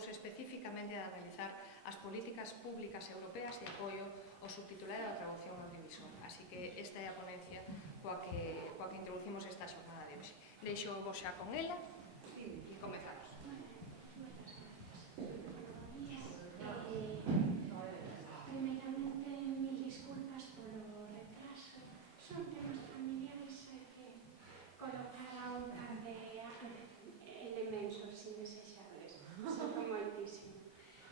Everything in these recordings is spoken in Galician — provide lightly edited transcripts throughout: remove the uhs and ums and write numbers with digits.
dedicouse especificamente a analizar as políticas públicas europeas de apoio ao subtitular e a traducción audiovisual. Así que esta é a ponencia coa que introducimos esta xornada de hoxe. Deixo vos xa con ela e comezamos. Primeiramente, mil disculpas polo retraso. Son temas familiares, hai que colocar a un par de elementos indesexables. Son moitísimo.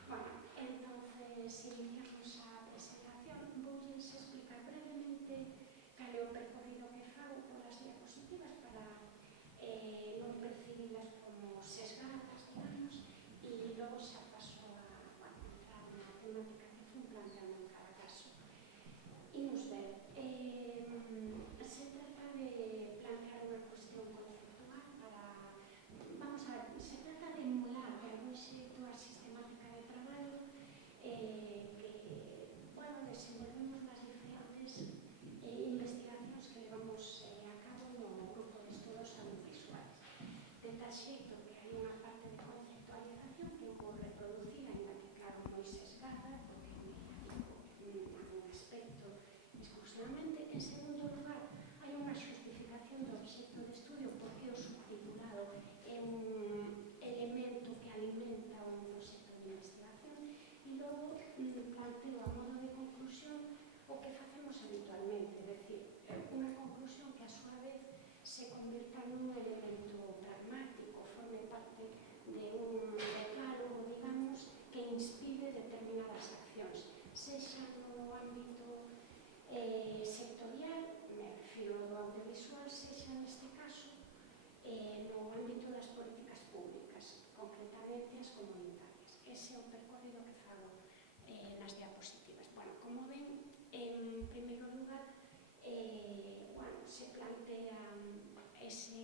Bueno, entonces, iniciamos a presentación. Voulles explicar brevemente cal é o percorrido que fago polas diapositivas para non percibilas como sesgadas, digamos, e logo xa paso a entrar na temática que fun planteando en cada caso. Imos ver, se trata de plantear unha cuestión conceptual para, vamos a ver, se trata de emular de algún xeito a sistemática de traballo que, bueno, desenvolvemos nas diferentes investigacións que levamos a cabo no grupo de estudos audiovisuales. De tal xeito que hai unha parte de conceptualización que vou reproducir, ainda que claro moi sesgada, porque me dedico a un aspecto exclusivamente. En segundo lugar, hai unha xustificación do obxecto de estudio, porque o subtitulado é un elemento que alimenta un proxecto de investigación, e logo planteo a modo de conclusión o que facemos habitualmente, é dicir, unha conclusión que a súa vez se convirta nun elemento pragmático, forme parte de un decálogo, digamos, que inspire determinadas accións, sexa no ámbito sectorial, me refiro ao audiovisual, sexa neste caso no ámbito das políticas públicas, concretamente as comunitarias. Ese é o percorrido que fago nas diapositivas. Bueno, como ven, en primeiro lugar, se plantea esa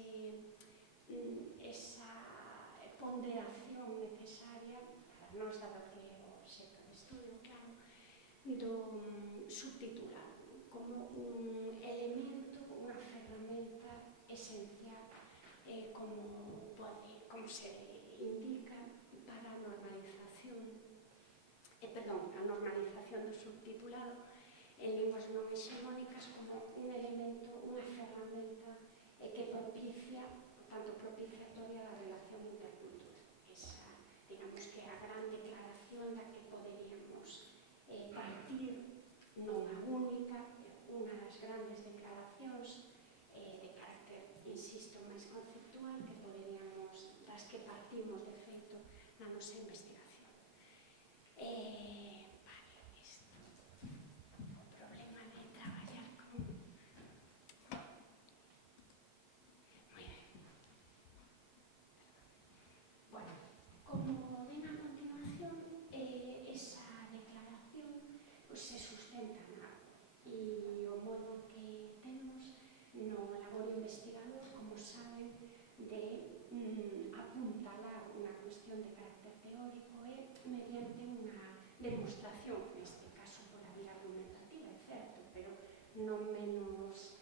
ponderación necesaria para nós, dado que é o obxecto de estudio, claro, do subtitulado como un elemento, unha ferramenta esencial, como se indica, para a normalización do subtitulado en linguas non hexemónicas, como un elemento, unha ferramenta que propicia, tanto propiciatoria da relación intercultural. Esa, digamos que é a gran declaración da que poderíamos partir, non a única, unha das grandes declaracións de carácter, insisto, máis conceptual das que partimos, de feito, na nosa investigación. O problema de traballar con... Moi ben. Bueno, como ven a continuación, esa declaración se sustenta en algo, e o modo que temos no labor investigador, como saben, de apuntalar unha cuestión de carácter teórico é mediante unha demostración, neste caso pola vía argumentativa, é certo, pero non menos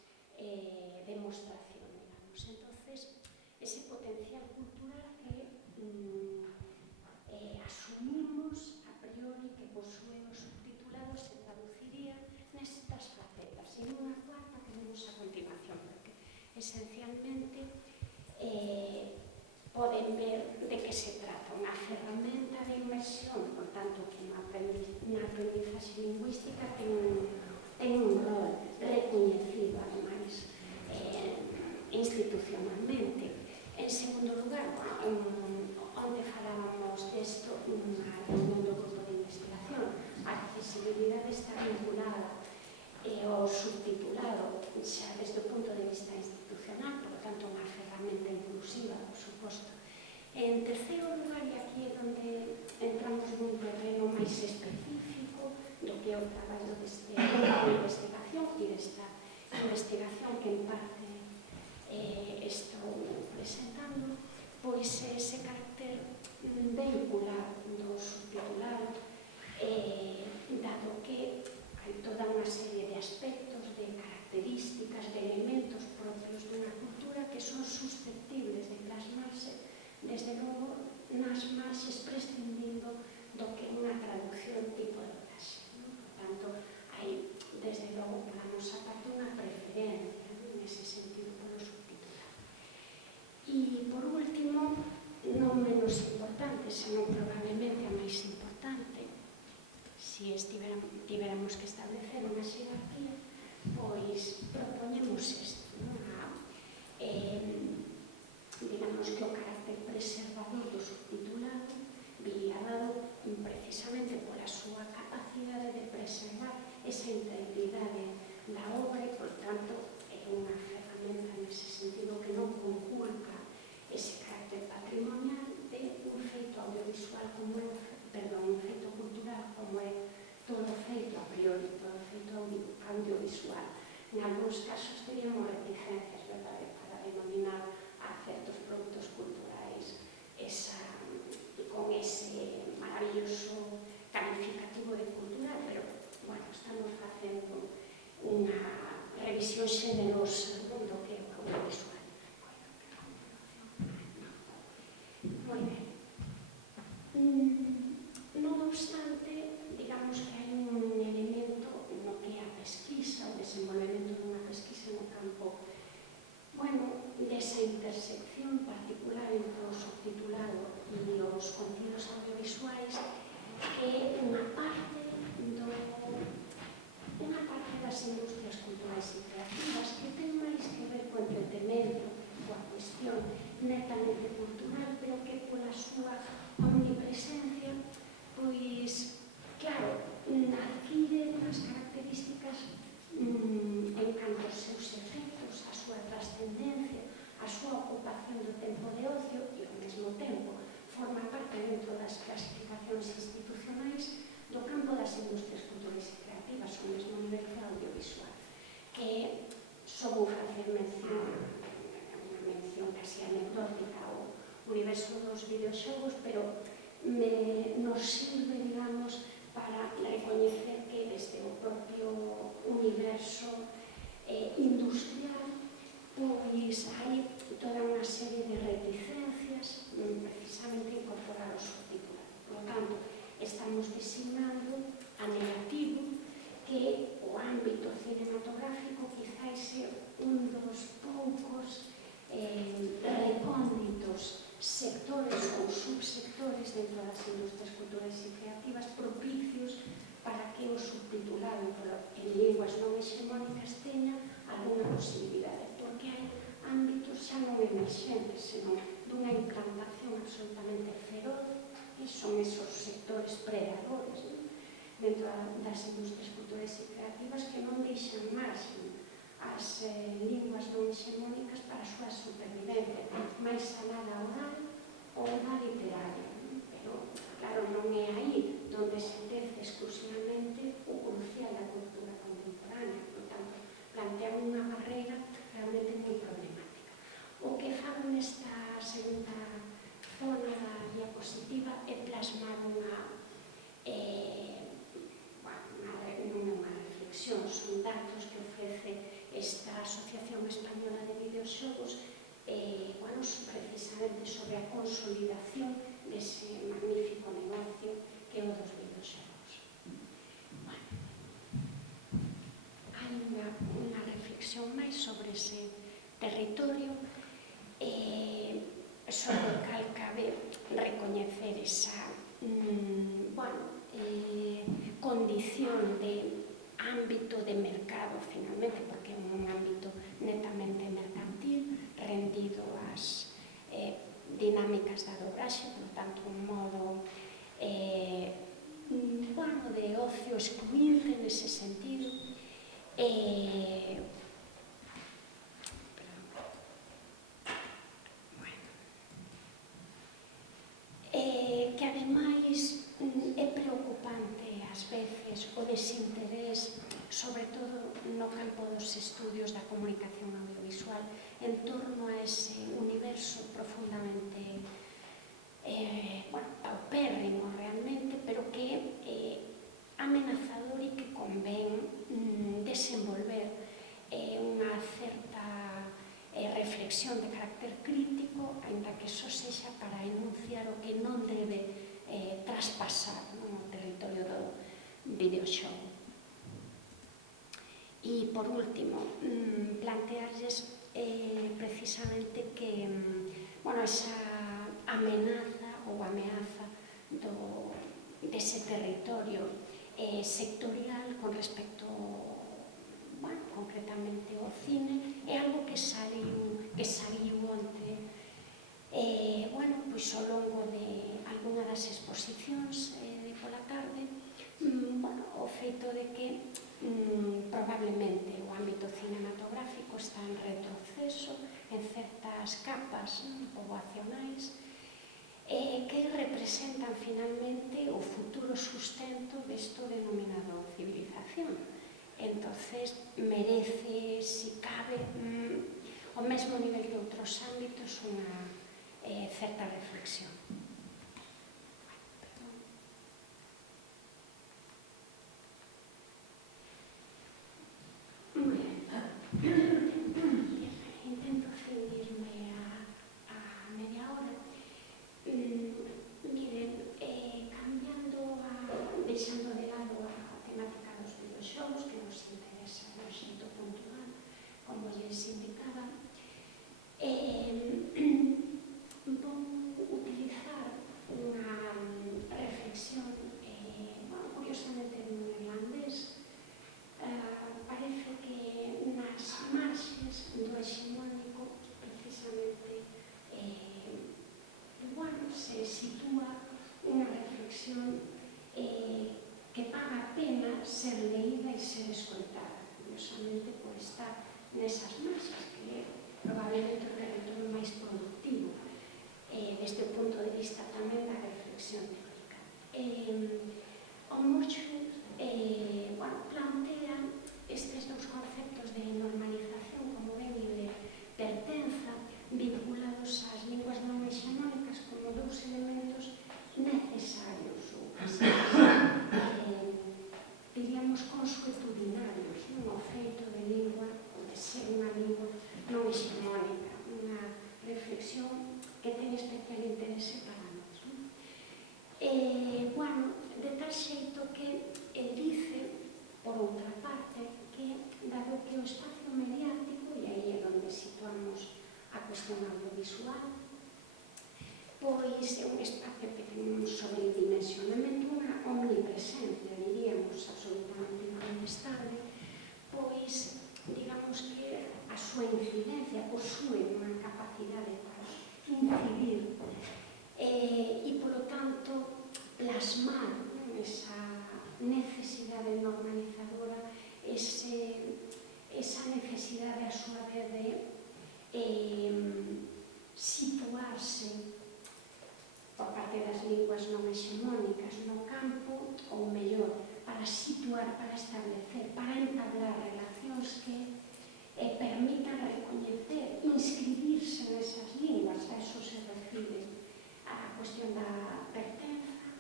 demostración, digamos. Entonces, ese potencial cultural que asumimos a priori que posúe o subtitulado se traduciría nestas facetas, e nunha cuarta que vemos a continuación, porque esencialmente poden ver de que se trata unha ferramenta de inmersión, por tanto, que na aprendizaxe lingüística ten un rol recoñecido, ademais, institucionalmente. En segundo lugar, onde falábamos desto na reunión do grupo de investigación, a accesibilidade está vinculada ao subtitulado xa desde o punto de vista institucional, por tanto, unha ferramenta inclusiva, por suposto. En terceiro lugar, e aquí é onde entramos nun terreno máis específico do que é o traballo deste grupo de investigación e desta investigación que en parte estou presentando, pois ese carácter vehicular do subtitulado, dado que hai toda unha serie de aspectos, de características, de elementos propios dunha cultura que son susceptibles de plasmarse, desde logo, nas marxes prescindibles calquer tipo de rodaxe. Por tanto, hai, desde logo, pola nosa parte, unha preferencia nese sentido polo subtitulado. E, por último, non menos importante, senón probablemente a máis importante, se tiveramos que establecer unha xerarquía, pois propoñemos isto, digamos que o carácter preservador do subtitulado viría dado precisamente pola súa capacidade de preservar esa integridade da obra e, por tanto, é unha ferramenta nese sentido que non conculca ese carácter patrimonial de un feito audiovisual como é, un feito cultural como é todo feito a priori, todo feito audiovisual. En algúns casos teríamos reticencias, verdade, para denominar a certos produtos culturais con ese maravilloso calificativo de cultural, pero, bueno, estamos facendo unha revisión xenerosa do que é o audiovisual. Moi ben. Non obstante, digamos que hai un elemento no que a pesquisa, o desenvolvemento dunha pesquisa no campo, bueno, desa intersección particular entre o subtitulado e os contidos audiovisuais, que é unha parte das industrias culturais e creativas que ten máis que ver co entretenimento, coa cuestión netamente cultural, pero que pola súa omnipresencia, pois, claro, adquire unhas características en canto aos seus efectos, a súa trascendencia, a súa ocupación do tempo de ocio e, ao mesmo tempo, forma parte dentro das clasificacións institucionais do campo das industrias culturais e creativas, o mesmo nivel que audiovisual, que só vou facer mención, unha mención casi anecdótica ao universo dos videoxogos, pero nos sirve, digamos, para recoñecer que desde o propio universo industrial pois hai toda unha serie de reticencias precisamente incorporar o subtitulado. Por lo tanto, estamos designando a negativo que o ámbito cinematográfico quizás é un dos poucos recónditos sectores ou subsectores dentro das industrias culturais e creativas propicios para que o subtitulado en linguas non hexemónicas teña alguna posibilidade, porque hai ámbitos xa non emerxentes, senón dunha implantación absolutamente feroz, que son esos sectores predadores dentro das industrias culturais e creativas que non deixan marxen as linguas non hexemónicas para a súa supervivencia, máis alá da oral ou da literaria. Pero, claro, non é aí onde se tece exclusivamente o crucial da cultura contemporánea. Por tanto, plantea unha barreira realmente moi problemática. O que fago nesta segunda zona da diapositiva é plasmar unha reflexión, son datos que ofrece esta Asociación Española de Videoxogos, precisamente sobre a consolidación dese magnífico negocio que é o dos videoxogos. Hai unha reflexión máis sobre ese territorio sobre o cal cabe recoñecer esa condición de ámbito de mercado, finalmente, porque é un ámbito netamente mercantil, rendido ás dinámicas da dobraxe, por tanto, un modo de ocio excluinte nese sentido, que ademais é preocupante ás veces o desinterés, sobre todo no campo dos estudios da comunicación audiovisual, en torno a ese universo profundamente paupérrimo realmente, pero que é amenazador e que convén desenvolver unha certa reflexión de carácter crítico, ainda que só sexa para enunciar o que non debe traspasar no territorio do videoxogo. E, por último, plantearles precisamente que esa amenaza ou ameaza dese territorio sectorial con respecto, concretamente ao cine, é algo que saliu onte ao longo de algunha das exposicións pola tarde, o feito de que probablemente o ámbito cinematográfico está en retroceso en certas capas poboacionais que representan finalmente o futuro sustento desto denominado civilización. Entonces merece, si cabe, ao mesmo nivel que outros ámbitos, unha certa reflexión. Intento ceñirme a media hora. Miren, deixando de lado a temática dos videoxogos, que nos interesa no xeito puntual, como lles indicaba, vou utilizar unha reflexión, curiosamente dun irlandés. Parece que nas marxes do hexemónico precisamente se sitúa unha reflexión que paga a pena ser leída e ser escoitada, curiosamente por estar nesas marxes, que é probablemente o territorio máis productivo desde o punto de vista tamén da reflexión teórica. O Murchú plantea estes dous conceptos de normalización, como ven, e de pertenza, vinculados ás linguas non hexemónicas como dous elementos necesarios ou diríamos consuetudinarios no feito de lingua ou de ser unha lingua non hexemónica, unha reflexión que ten especial interese para nós. De tal xeito que el dice, por outra parte, que dado que o espacio mediático, e aí é onde situamos a cuestión audiovisual, pois é un espacio que ten un sobredimensionamento, unha omnipresencia, diríamos, absolutamente incontestable, pois, digamos que a súa incidencia posúe unha capacidade para incidir e, polo tanto, plasmar esa necesidade normalizadora, esa necesidade a súa vez de situarse por parte das linguas non hexemónicas no campo, ou mellor, para situar, para establecer, para entablar relacións que permitan recoñecer, inscribirse nesas linguas. A eso se refire a cuestión da pertenza,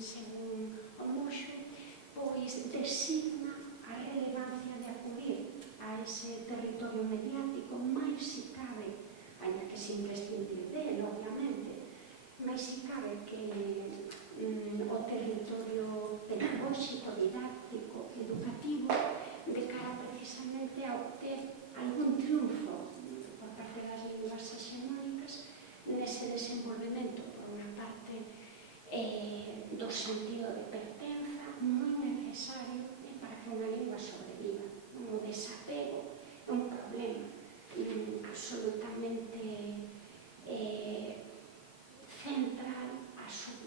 según o Murchú, pois designa a relevancia de acudir a ese territorio mediático, máis si cabe, ainda que sin prescindir dele, obviamente, máis si cabe que o territorio pedagóxico, didáctico, educativo, de cara precisamente a obter algún triunfo por parte das linguas hexemónicas nese desenvolvemento, por unha parte, do sentido de pertenza, moi necesario para que unha lingua sobreviva. O desapego é un problema absolutamente central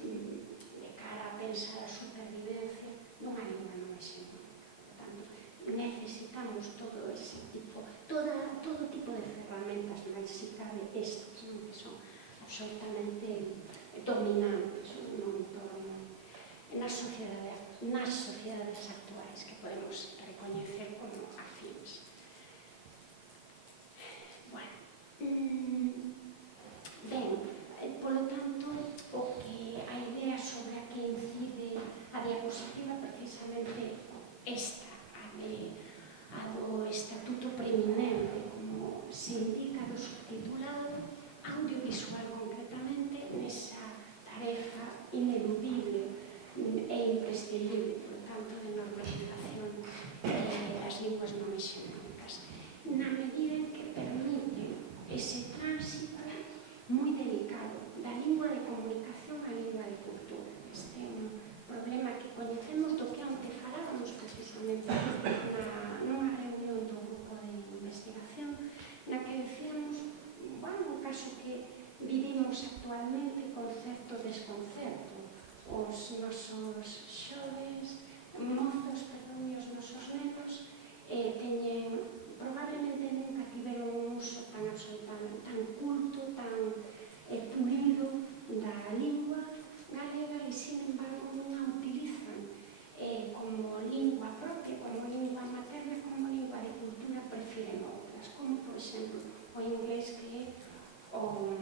de cara a pensar a supervivencia dunha lingua non hexemónica. Por tanto, necesitamos todo tipo de ferramentas, máis si cabe estas, que son absolutamente dominantes no entorno, nas sociedades actuais, que podemos recoñecer como afíns. Polo tanto, a idea sobre a que incide a diapositiva precisamente esta, a do estatuto preeminente, como se indica do subtitulado, audiovisual concretamente, nesa tarefa ineludible vivimos actualmente con certo desconcerto. Os nosos xoves, mozos, perdón, e os nosos nenos probablemente nunca tiveron un uso tan absolutamente, tan culto, tan pulido da lingua galega e, sin embargo, non a utilizan como lingua propia, como lingua materna, como lingua de cultura, prefiren outras, como, por exemplo, o inglés, que é o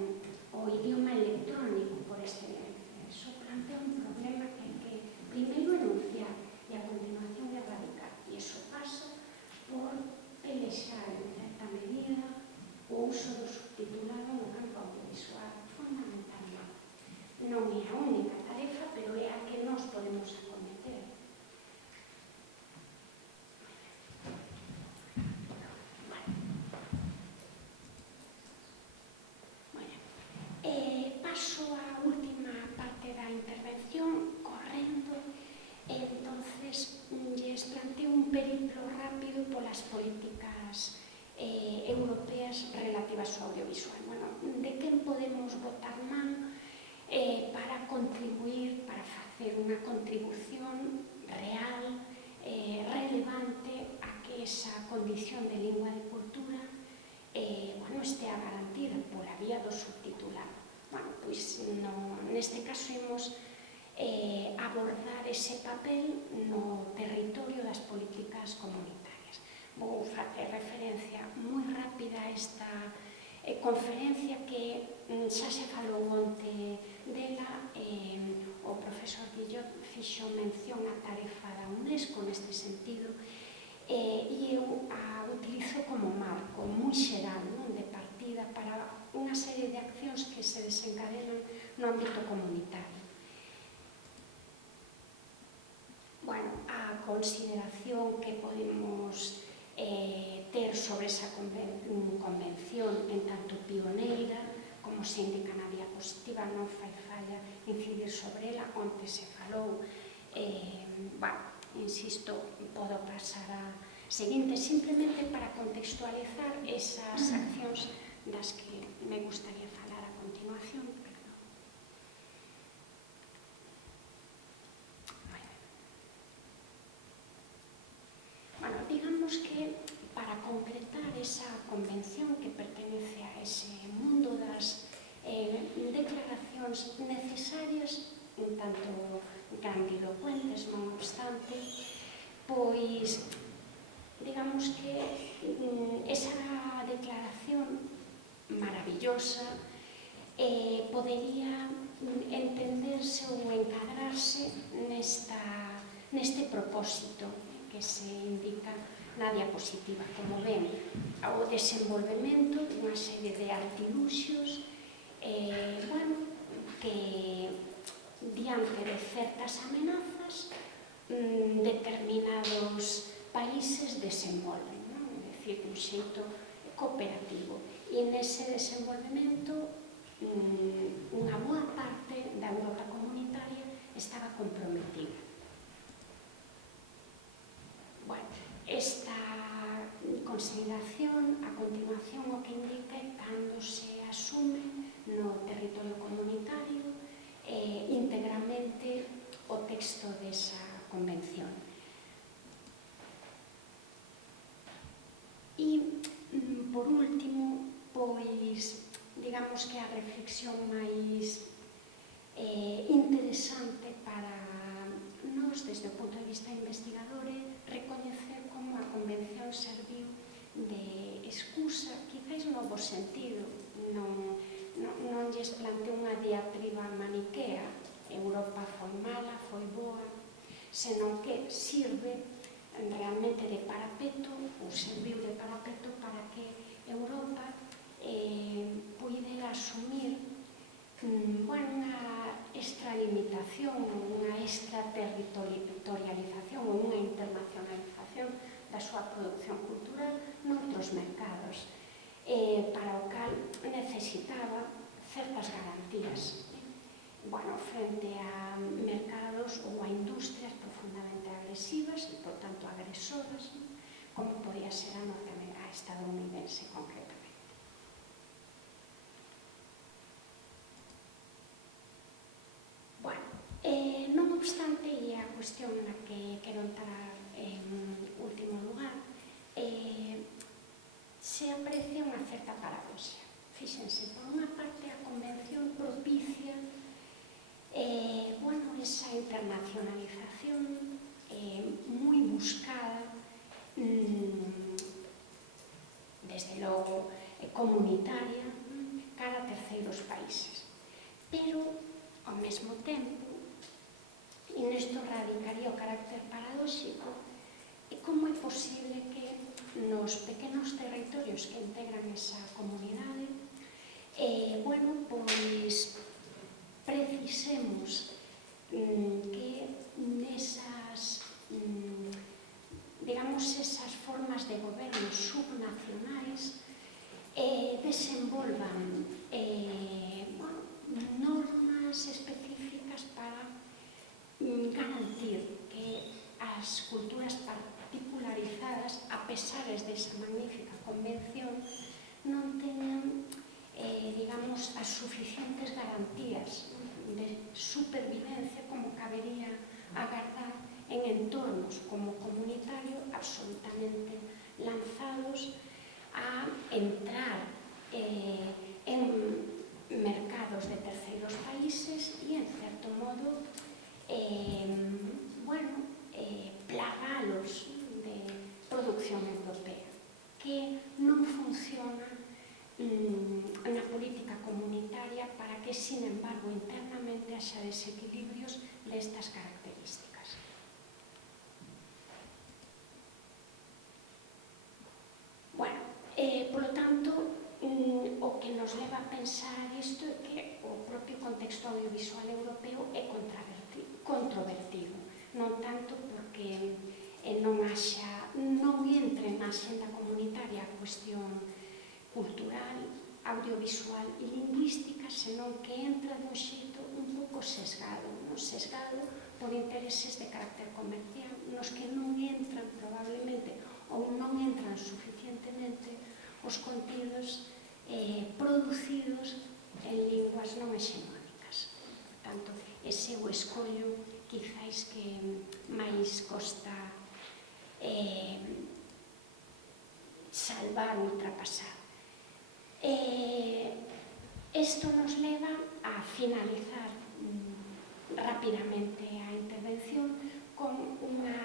idioma electrónico por excelencia. Eso plantea un problema que hai que primeiro enunciar e a continuación erradicar. E iso pasa por pelexar, en certa medida, o uso do subtitulado no campo audiovisual, fundamentalmente. Non é a única tarefa, pero é a que nós podemos acometer. Paso á última parte da intervención correndo, entonces lles planteo un periplo rápido polas políticas europeas relativas ao audiovisual. Bueno, de quen podemos botar man para contribuir, para facer unha contribución real, relevante a que esa condición de lingua de cultura estea garantida pola vía do subtitulado. Bueno, pois neste caso imos abordar ese papel no territorio das políticas comunitarias. Vou facer referencia moi rápida a esta conferencia que xa se falou onte dela. O profesor Guillot fixo mención á tarefa da UNESCO neste sentido, e eu a utilizo como marco moi xeral, de partida para unha serie de accións que se desencadenan no ámbito comunitario. Bueno, a consideración que podemos ter sobre esa convención en tanto pioneira, como se indica na diapositiva, non fai falla incidir sobre ela, onde se falou. Insisto, podo pasar a seguinte, simplemente para contextualizar esas accións das que me gustaría falar a continuación. Bueno, digamos que para concretar esa convención que pertenece a ese mundo das declaracións necesarias, un tanto grandilocuentes, non obstante, pois digamos que esa declaración maravillosa podería entenderse ou encadrarse neste propósito que se indica na diapositiva. Como ven, o desenvolvemento dunha serie de artiluxios que diante de certas amenazas determinados países desenvolven, é dicir, dun xeito cooperativo. E nese desenvolvemento unha boa parte da Europa comunitaria estaba comprometida. Bueno, esta consideración, a continuación, o que indica é cando se asume no territorio comunitario íntegramente o texto desa convención. E, por último, pois, digamos que a reflexión máis interesante para nós, desde o punto de vista investigador, é recoñecer como a convención serviu de excusa, quizás no bo sentido, non lles planteo unha diatriba maniquea, Europa foi mala, foi boa, senón que sirve realmente de parapeto, ou serviu de parapeto para que Europa puidera asumir unha extralimitación, unha extraterritorialización ou unha internacionalización da súa produción cultural noutros mercados, para o cal necesitaba certas garantías frente a mercados ou a industrias profundamente agresivas e, por tanto, agresoras, como podía ser a estadounidense concretamente. obstante, e a cuestión na que quero entrar en último lugar, se aprecia unha certa paradoxa. Fíxense, por unha parte a Convención propicia esa internacionalización moi buscada, desde logo comunitaria, cara a terceiros países. Pero, ao mesmo tempo, e nesto radicaría o carácter paradóxico, como é posible que nos pequenos territorios que integran esa comunidade precisemos que nesas esas formas de goberno subnacionais desenvolvan normas específicas para garantir que as culturas particularizadas, a pesares desa magnífica convención, non teñan as suficientes garantías de supervivencia como cabería agardar en entornos como comunitario absolutamente lanzados a entrar en mercados de terceiros países e, en certo modo, plagalos de producción europea, que non funciona na política comunitaria para que, sin embargo, internamente haxa desequilibrios destas características. Polo tanto, o que nos leva a pensar isto é que o propio contexto audiovisual europeo é controvertido, non tanto porque non entre na axenda comunitaria a cuestión cultural, audiovisual e lingüística, senón que entra dun xeito un pouco sesgado por intereses de carácter comercial, nos que non entran probablemente ou non entran suficientemente os contidos producidos en linguas non hexemónicas. Portanto, ese é o escollo quizáis que máis costa salvar ou ultrapasar. Isto nos leva a finalizar rapidamente a intervención con unha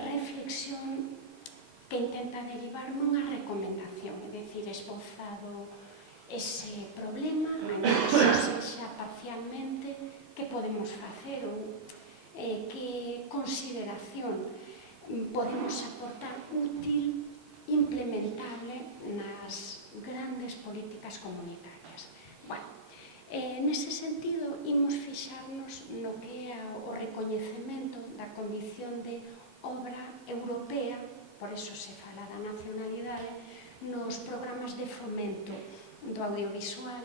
reflexión que intenta derivar nunha recomendación, é dicir, esbozado ese problema, ainda que sexa parcialmente, que podemos facer ou que consideración podemos aportar útil, implementable nas grandes políticas comunitarias. Nese sentido, imos fixarnos no que é o recoñecemento da condición de obra europea, por eso se fala da nacionalidade, nos programas de fomento do audiovisual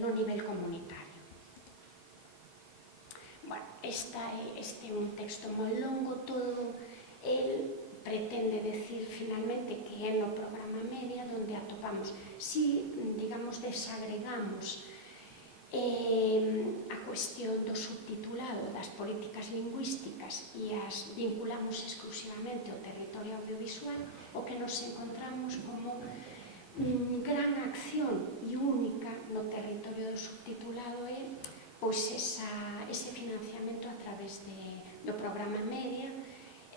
no nivel comunitario. Este é un texto moi longo, todo el pretende decir finalmente que é no programa media onde atopamos. Si, digamos, desagregamos a cuestión do subtitulado das políticas lingüísticas e as vinculamos exclusivamente ao territorio audiovisual, o que nos encontramos como gran acción e única no territorio do subtitulado é ese financiamento a través do programa media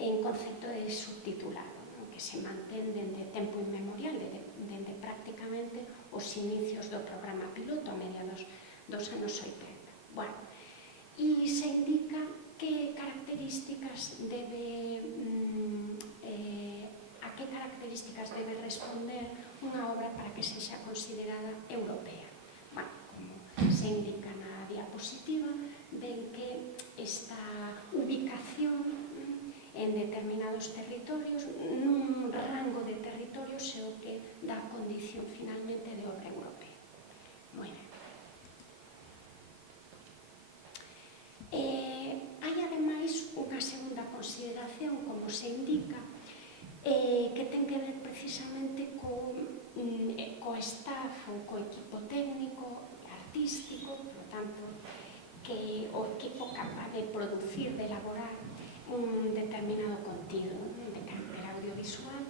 en concepto de subtitulado, que se mantén dende tempo inmemorial, dende prácticamente os inicios do programa piloto a mediados dos anos 80. E se indica que características a que características debe responder unha obra para que sexa considerada europea. Como se indica na diapositiva, ven que esta ubicación en determinados territorios, nun rango de territorios, é o que dá condición finalmente de obra europea. Moi ben. Hai ademais unha segunda consideración, como se indica, que ten que ver precisamente co staff ou co equipo técnico, artístico, por tanto, que o equipo capaz de producir, de elaborar un determinado contido de carácter audiovisual.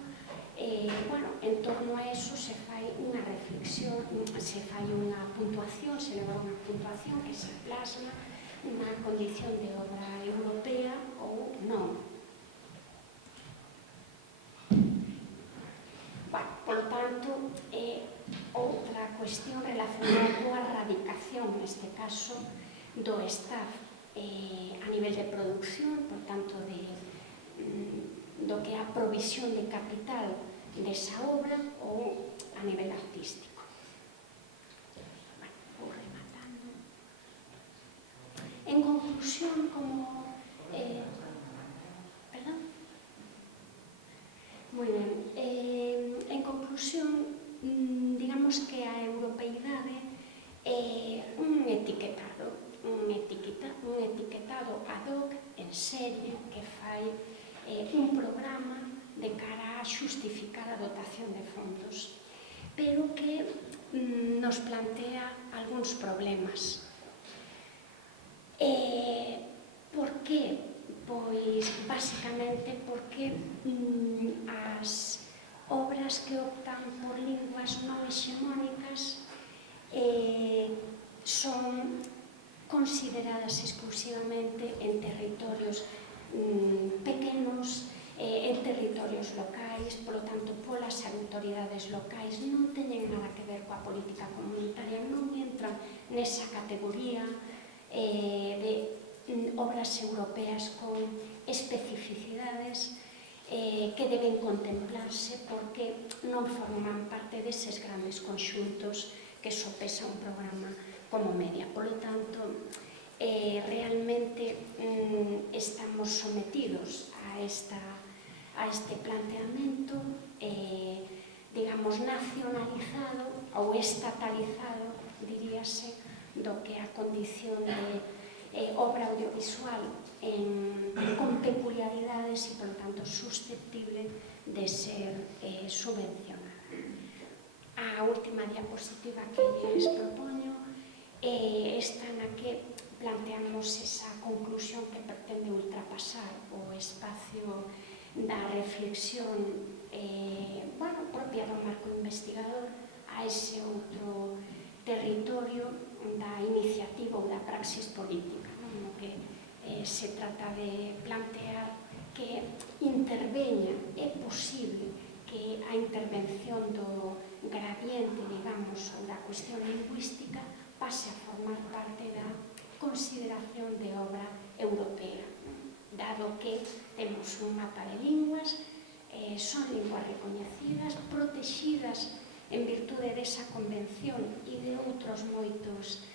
En torno a eso se fai unha reflexión, se fai unha puntuación, se leva unha puntuación que se plasma na condición de obra europea ou non. Polo tanto, outra cuestión relacionada coa radicación, neste caso, do staff a nivel de producción, por tanto, do que é a provisión de capital desa obra ou a nivel artístico. Vou rematando. En conclusión, como... Perdón? Moi ben. En conclusión, digamos que a europeidade é un etiquetado ad hoc, en serie, que fai un programa de cara a xustificar a dotación de fondos, pero que nos plantea algúns problemas. Por que? Pois, basicamente, porque as obras que optan por linguas non hexemónicas son consideradas exclusivamente en territorios pequenos, en territorios locais, polo tanto, polas autoridades locais, non teñen nada que ver coa política comunitaria, non entran nesa categoría de obras europeas con especificidades que deben contemplarse porque non forman parte deses grandes conxuntos que sopesa un programa como media. Polo tanto, realmente estamos sometidos a este planteamento, digamos, nacionalizado ou estatalizado, diríase, do que a condición de obra audiovisual con peculiaridades e, por tanto, susceptible de ser subvencionada. A última diapositiva que lles propoño esta na que planteamos esa conclusión que pretende ultrapasar o espacio da reflexión propia do marco investigador a ese outro territorio da iniciativa ou da praxis política, no que se trata de plantear que interveña, é posible que a intervención do gradiente, digamos, ou da cuestión lingüística pase a formar parte da consideración de obra europea, dado que temos un mapa de linguas, son linguas recoñecidas, protegidas en virtude desa convención e de outros moitos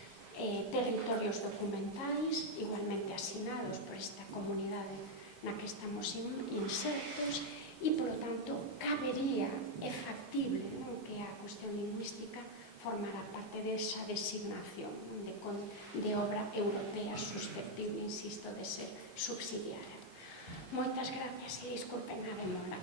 territorios documentais, igualmente asinados por esta comunidade na que estamos insertos, e, polo tanto, cabería, é factible, que a cuestión lingüística formará parte desa designación de obra europea susceptible, insisto, de ser subsidiaria. Moitas gracias e disculpen a demora.